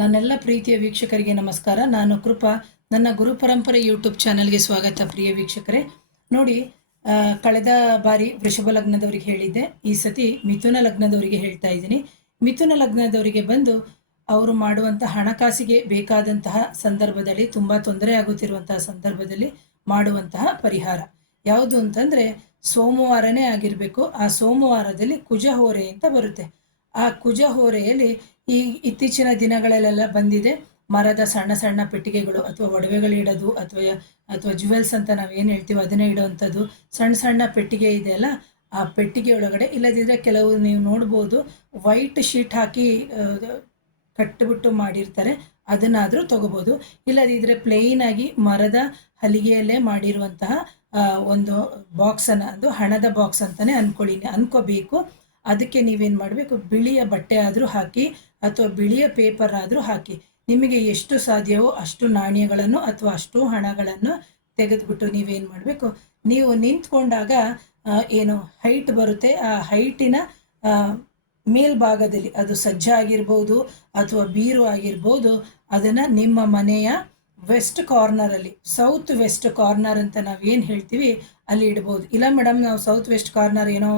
ನನ್ನೆಲ್ಲ ಪ್ರೀತಿಯ ವೀಕ್ಷಕರಿಗೆ ನಮಸ್ಕಾರ. ನಾನು ಕೃಪಾ. ನನ್ನ ಗುರು ಪರಂಪರೆ ಯೂಟ್ಯೂಬ್ ಚಾನಲ್ಗೆ ಸ್ವಾಗತ ಪ್ರಿಯ ವೀಕ್ಷಕರೇ. ನೋಡಿ ಕಳೆದ ಬಾರಿ ವೃಷಭ ಲಗ್ನದವರಿಗೆ ಹೇಳಿದ್ದೆ. ಈ ಸತಿ ಮಿಥುನ ಲಗ್ನದವರಿಗೆ ಹೇಳ್ತಾ ಇದ್ದೀನಿ. ಮಿಥುನ ಲಗ್ನದವರಿಗೆ ಬಂದು ಅವರು ಮಾಡುವಂತಹ ಹಣಕಾಸಿಗೆ ಬೇಕಾದಂತಹ ಸಂದರ್ಭದಲ್ಲಿ, ತುಂಬ ತೊಂದರೆ ಆಗುತ್ತಿರುವಂತಹ ಸಂದರ್ಭದಲ್ಲಿ ಮಾಡುವಂತಹ ಪರಿಹಾರ. ಯಾವುದು ಅಂತಂದರೆ ಸೋಮವಾರನೇ ಆಗಿರಬೇಕು. ಆ ಸೋಮವಾರದಲ್ಲಿ ಕುಜ ಹೋರೆ ಅಂತ ಬರುತ್ತೆ. ಆ ಕುಜ ಹೋರೆಯಲ್ಲಿ ಈ ಇತ್ತೀಚಿನ ದಿನಗಳಲ್ಲೆಲ್ಲ ಬಂದಿದೆ. ಮರದ ಸಣ್ಣ ಸಣ್ಣ ಪೆಟ್ಟಿಗೆಗಳು ಅಥವಾ ಒಡವೆಗಳು ಇಡೋದು ಅಥವಾ ಅಥವಾ ಜುವೆಲ್ಸ್ ಅಂತ ನಾವು ಏನು ಹೇಳ್ತೀವೋ ಅದನ್ನೇ ಇಡುವಂಥದ್ದು ಸಣ್ಣ ಸಣ್ಣ ಪೆಟ್ಟಿಗೆ ಇದೆಯಲ್ಲ ಆ ಪೆಟ್ಟಿಗೆ ಒಳಗಡೆ. ಇಲ್ಲದಿದ್ದರೆ ಕೆಲವು ನೀವು ನೋಡ್ಬೋದು ವೈಟ್ ಶೀಟ್ ಹಾಕಿ ಕಟ್ಟಿಬಿಟ್ಟು ಮಾಡಿರ್ತಾರೆ. ಅದನ್ನಾದರೂ ತೊಗೋಬೋದು. ಇಲ್ಲದಿದ್ದರೆ ಪ್ಲೇನ್ ಆಗಿ ಮರದ ಹಲಿಗೆಯಲ್ಲೇ ಮಾಡಿರುವಂತಹ ಒಂದು ಬಾಕ್ಸನ್ನು ಅದು ಹಣದ ಬಾಕ್ಸ್ ಅಂತಲೇ ಅಂದ್ಕೊಳ್ಳಿ ಅನ್ಕೋಬೇಕು. ಅದಕ್ಕೆ ನೀವೇನು ಮಾಡಬೇಕು? ಬಿಳಿಯ ಬಟ್ಟೆ ಆದರೂ ಹಾಕಿ ಅಥವಾ ಬಿಳಿಯ ಪೇಪರ್ ಆದರೂ ಹಾಕಿ. ನಿಮಗೆ ಎಷ್ಟು ಸಾಧ್ಯವೋ ಅಷ್ಟು ನಾಣ್ಯಗಳನ್ನು ಅಥವಾ ಅಷ್ಟು ಹಣಗಳನ್ನು ತೆಗೆದುಬಿಟ್ಟು ನೀವೇನು ಮಾಡಬೇಕು? ನೀವು ನಿಂತ್ಕೊಂಡಾಗ ಏನು ಹೈಟ್ ಬರುತ್ತೆ, ಆ ಹೈಟಿನ ಮೇಲ್ಭಾಗದಲ್ಲಿ, ಅದು ಸಜ್ಜ ಆಗಿರ್ಬೋದು ಅಥವಾ ಬೀರು ಆಗಿರ್ಬೋದು, ಅದನ್ನು ನಿಮ್ಮ ಮನೆಯ ವೆಸ್ಟ್ ಕಾರ್ನರಲ್ಲಿ ಸೌತ್ ವೆಸ್ಟ್ ಕಾರ್ನರ್ ಅಂತ ನಾವು ಏನು ಹೇಳ್ತೀವಿ, ಅಲ್ಲಿ ಇಡ್ಬೋದು. ಇಲ್ಲ ಮೇಡಮ್ ನಾವು ಸೌತ್ ವೆಸ್ಟ್ ಕಾರ್ನರ್ ಏನೋ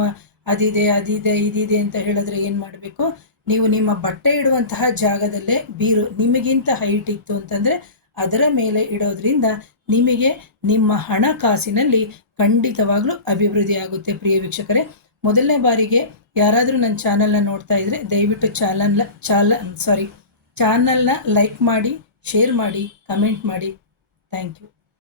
ಅದಿದೆ ಅದಿದೆ, ಇದಿದೆ ಅಂತ ಹೇಳಿದ್ರೆ ಏನು ಮಾಡಬೇಕು? ನೀವು ನಿಮ್ಮ ಬಟ್ಟೆ ಇಡುವಂತಹ ಜಾಗದಲ್ಲೇ ಬೀರು, ನಿಮಗಿಂತ ಹೈಟ್ ಇತ್ತು ಅಂತಂದರೆ ಅದರ ಮೇಲೆ ಇಡೋದ್ರಿಂದ ನಿಮಗೆ ನಿಮ್ಮ ಹಣಕಾಸಿನಲ್ಲಿ ಖಂಡಿತವಾಗ್ಲೂ ಅಭಿವೃದ್ಧಿ ಆಗುತ್ತೆ ಪ್ರಿಯ ವೀಕ್ಷಕರೇ. ಮೊದಲನೇ ಬಾರಿಗೆ ಯಾರಾದರೂ ನನ್ನ ಚಾನಲ್ನ ನೋಡ್ತಾ ಇದ್ರೆ ದಯವಿಟ್ಟು ಚಾನಲ್ನ, ಚಾಲ ಸಾರಿ ಚಾನಲ್ನ ಲೈಕ್ ಮಾಡಿ ಶೇರ್ ಮಾಡಿ ಕಮೆಂಟ್ ಮಾಡಿ. Thank you